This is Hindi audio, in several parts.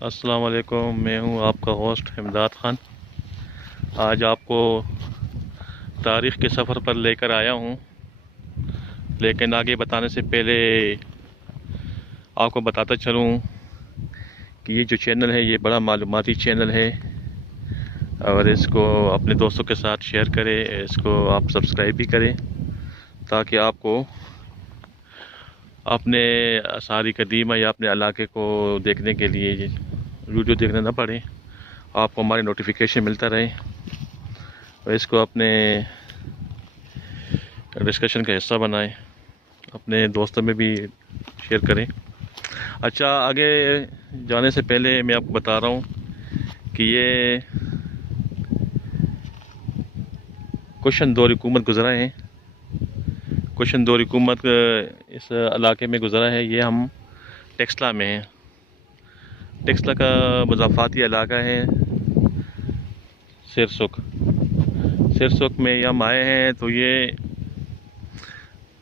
अस्सलाम वालेकुम। मैं हूं आपका होस्ट इमदाद ख़ान। आज आपको तारीख़ के सफ़र पर लेकर आया हूं, लेकिन आगे बताने से पहले आपको बताता चलूं कि ये जो चैनल है ये बड़ा मालूमाती चैनल है और इसको अपने दोस्तों के साथ शेयर करें। इसको आप सब्सक्राइब भी करें ताकि आपको अपने आसारी कदीमा या अपने इलाके को देखने के लिए वीडियो देखना ना पड़े, आपको हमारी नोटिफिकेशन मिलता रहे और इसको अपने डिस्कशन का हिस्सा बनाएं, अपने दोस्तों में भी शेयर करें। अच्छा, आगे जाने से पहले मैं आपको बता रहा हूँ कि ये कुशन दौर हुकूमत गुज़रा है। कुशन दौर हुकूमत इस इलाके में गुज़रा है। ये हम टेक्सला में हैं। टेक्सला का मुज़ाफ़ाती इलाका है सिरसुक। सिरसुक में हम आए हैं, तो ये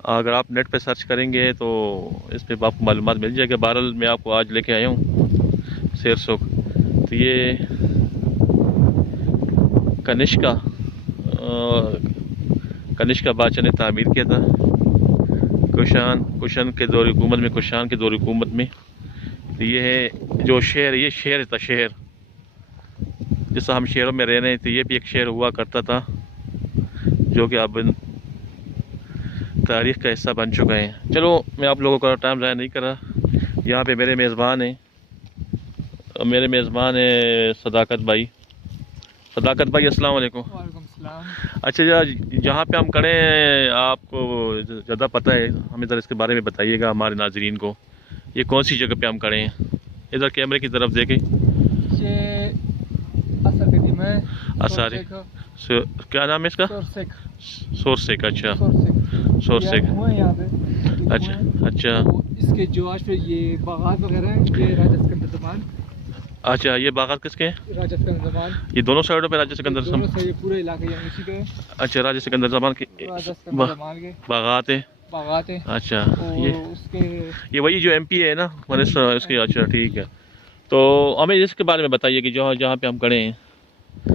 अगर आप नेट पे सर्च करेंगे तो इस पर आपको मालूमात मिल जाएगी। बहरहाल मैं आपको आज लेके आया हूँ सिरसुक। तो ये कनिष्का बादशाह ने तामीर किया था। कुशन के दौर हुकूमत में, कुशान के दौर हुकूमत में। तो ये है जो शहर, ये शहर था, शहर जैसा हम शहरों में रह रहे हैं, तो ये भी एक शहर हुआ करता था जो कि अब तारीख़ का हिस्सा बन चुका है। चलो, मैं आप लोगों का टाइम ज़ाया नहीं कर रहा। यहाँ पे मेरे मेज़बान हैं, सदाकत भाई। सदाकत भाई, अस्सलाम वालेकुम। वालेकुम सलाम। अच्छा, जहाँ पे हम खड़े हैं आपको ज़्यादा पता है, हमें ज़रा इसके बारे में बताइएगा हमारे नाजरीन को। ये कौन सी जगह पे हम खड़े हैं? इधर कैमरे की तरफ देखें। ये असर कदीम है। असारे क्या नाम है इसका? सोरसेक। सोरसेक। अच्छा, सोरसेक। सोरसेक। कुआं है यहाँ पे। अच्छा अच्छा। तो इसके जो आज पे ये बागात वगैरह हैं, ये राजा सिकंदर ज़मान। अच्छा, ये बागात किसके हैं? राजा सिकंदर ज़मान। ये दोनों साइडों पे राजा सिकंदर दोनों से ये पूरे इलाके यहाँ इसी के अच्छा, राजा सिकंदर जमान के राजा सिकंदर ज़मान के बागात है। बागात है। अच्छा, और उसके ये वही जो एमपी है ना, मिनिस्टर इसके। अच्छा, ठीक है। तो हमें इसके बारे में बताइए कि जहाँ जहाँ पे हम खड़े हैं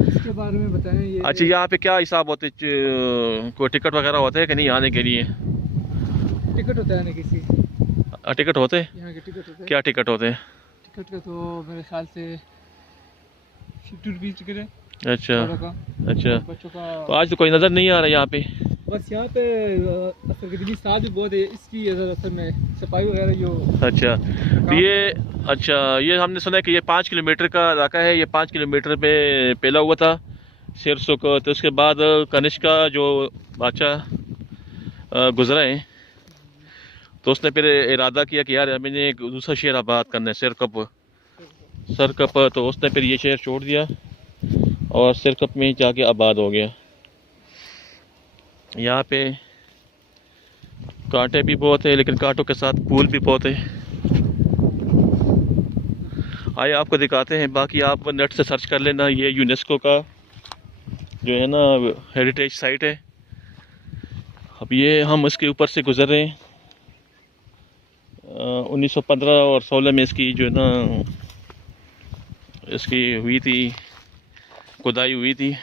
इसके बारे में बताएं। ये अच्छा, यहाँ पे क्या हिसाब होते, कोई टिकट वगैरह होते हैं कि नहीं आने के लिए? टिकट होता है ना किसी टिकट होते हैं? यहाँ के टिकट होते हैं। क्या टिकट होते हैं? टिकट का तो मेरे ख्याल से 50 रुपीज़ टिकट है। अच्छा बड़ों का, अच्छा। बच्चों का। तो आज तो कोई नज़र नहीं आ रहा यहाँ पे। बस यहाँ पे असर कदीमी साथ भी बहुत है, इसकी असल में सफाई वगैरह जो। अच्छा, तो ये अच्छा, ये हमने सुना है कि ये 5 किलोमीटर का इलाका है। ये 5 किलोमीटर पे फैला हुआ था सिरसुक। तो उसके बाद कनिष्का जो बादशाह गुजरा है, तो उसने फिर इरादा किया कि यार हमें एक दूसरा शहर आबाद करना है, सरकप। तो उसने फिर ये शहर छोड़ दिया और सिरकप में जाके आबाद हो गया। यहाँ पे कांटे भी बहुत है, लेकिन कांटों के साथ फूल भी बहुत है। आइए आपको दिखाते हैं। बाकी आप नेट से सर्च कर लेना। ये यूनेस्को का जो है ना हेरिटेज साइट है। अब ये हम इसके ऊपर से गुजर रहे हैं। 1915 और 16 में इसकी जो है ना, इसकी हुई थी, खुदाई हुई थी।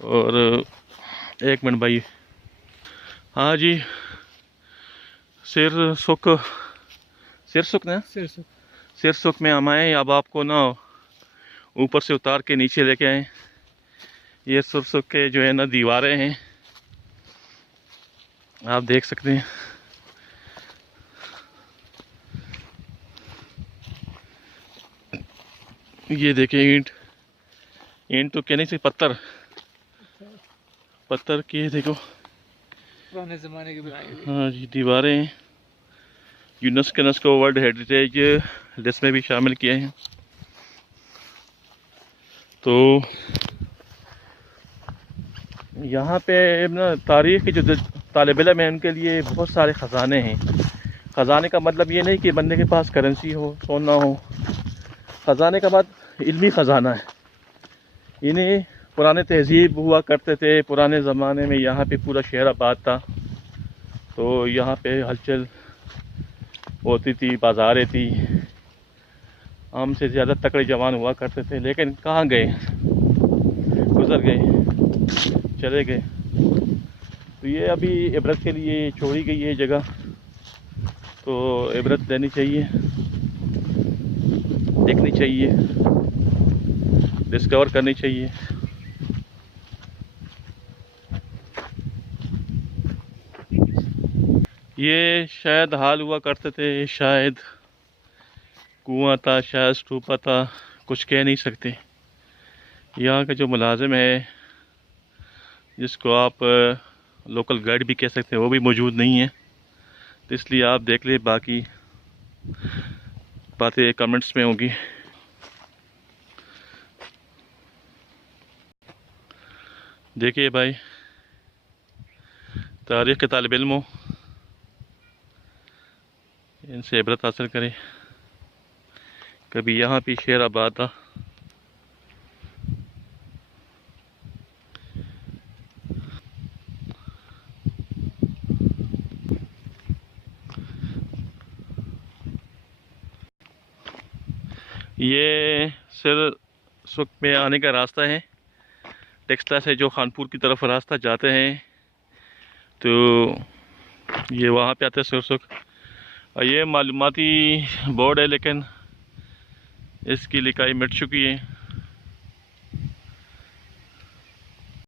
और एक मिनट भाई। हाँ जी, सिरसुक ना, सिरसुक। सिरसुक में हम आए। अब आपको ना ऊपर से उतार के नीचे लेके आए। ये सिरसुक के जो है ना दीवारें हैं, आप देख सकते हैं। ये देखिए, ईंट तो कहने से पत्थर की देखो, पुराने ज़माने की बनाई हुई। हाँ जी, दीवारें हैं। यूनेस्को वर्ल्ड हेरिटेज लिस्ट में भी शामिल किए हैं। तो यहाँ पे ना तारीख़ के जो तालिब इल्म हैं उनके लिए बहुत सारे ख़जाने हैं। ख़जाने का मतलब ये नहीं कि बंदे के पास करेंसी हो, सोना हो। ख़जाने का मतलब इल्मी ख़जाना है। इन्हें पुराने तहज़ीब हुआ करते थे पुराने ज़माने में। यहाँ पे पूरा शहर आबाद था, तो यहाँ पे हलचल होती थी, बाज़ारें थी। हमसे ज़्यादा तकड़े जवान हुआ करते थे, लेकिन कहाँ गए, गुज़र गए, चले गए। तो ये अभी इबरत के लिए छोड़ी गई है जगह, तो इबरत लेनी चाहिए, देखनी चाहिए, डिस्कवर करनी चाहिए। ये शायद हाल हुआ करते थे, शायद कुआं था, शायद स्तूपा था, कुछ कह नहीं सकते। यहाँ का जो मुलाजिम है, जिसको आप लोकल गाइड भी कह सकते हैं, वो भी मौजूद नहीं है। तो इसलिए आप देख ले, बाकी बातें कमेंट्स में होंगी। देखिए भाई, तारीख़ के तालिब इल्म हो, इनसे इबरत हासिल करें। कभी यहाँ भी शेर आबाद था, ये सिर सुख में आने का रास्ता है। टेक्सला से जो खानपुर की तरफ रास्ता जाते हैं, तो ये वहाँ पे आते हैं सिर सुख। और ये मालूमाती बोर्ड है, लेकिन इसकी लिखाई मिट चुकी है।